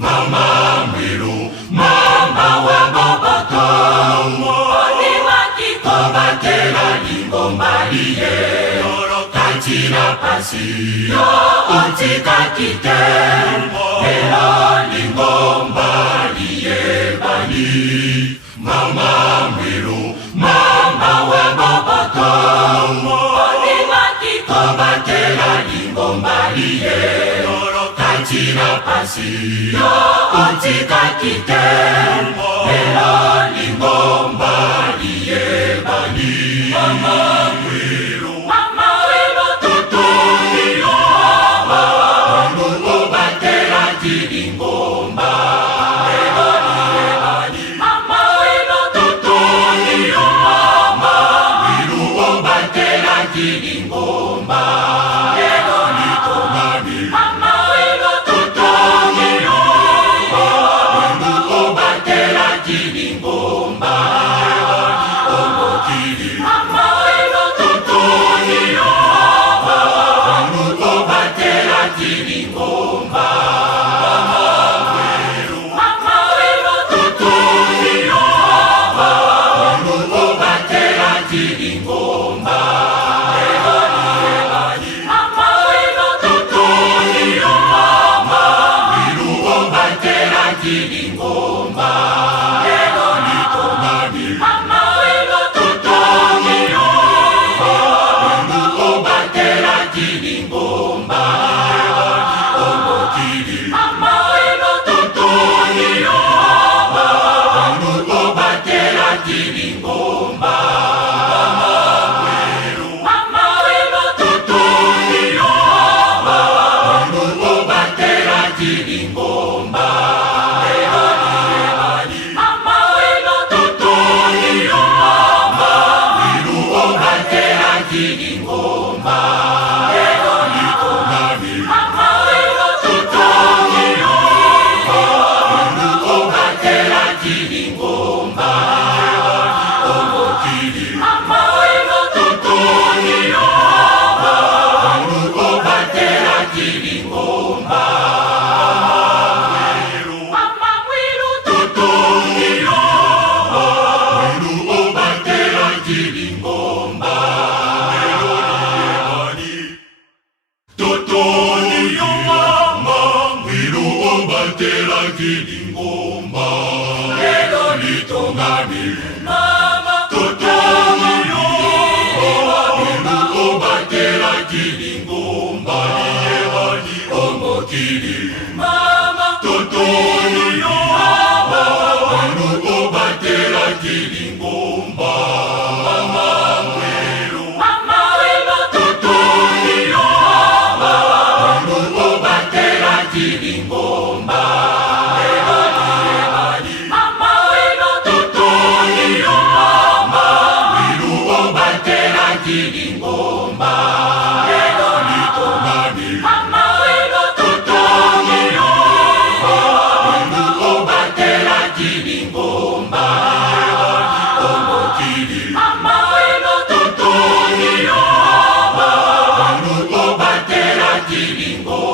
Mama mwilu, mama wa boboto, oni wakiko batela lingomba liye, katila pasi yo utika kite, ela lingomba liye bali. Mama mwilu, mama wa boboto, oni wakiko batela lingomba liye, katila pasi yo utika kite, ela lingomba liye bali. Mama mwilu, mama wilo tutuni yo, mama batela kilingomba, ela liye bali. Mama wilo tutuni yo, mama wilu batela kilingomba, ela litongami. Mama wilo tutuni yo, mama wilu batela kilingomba, mama wilo tutuni yo, mama wilu batela kilingomba, mama wilo tutuni yo, mama wilu batela kilingomba, mama wilo tutuni yo, mama wilu batela kilingomba, elo litongami. Mama wilo tutuni yo, mama wilu batela kilingomba, mama wilo tutuni yo, mama wilu batela kilingomba, mama wilo tutuni yo, mama wilu batela kilingomba, mama wilo tutuni yo, mama wilu batela kilingomba, elo litongami. Mama wilo tutuni yo, mama wilu batela kilingomba, mama wilo tutuni yo, mama wilu batela kilingomba, mama wilu tutuni yo, mama wilu batela kilingomba, tutuni yo, mama wilu batela kilingomba, elo litongami. Mama tutuni yo, mama wilu batela kilingomba, mama tutuni yo, mama wilu batela kilingomba, mama wilo tutuni yo, mama wilu batela kilingomba, mama wilo tutuni yo, mama wilu batela kilingomba, elo litongami. Mama wilo tutuni yo, mama wilu batela kilingomba, mama wilo tutuni yo, mama wilu batela kilingomba.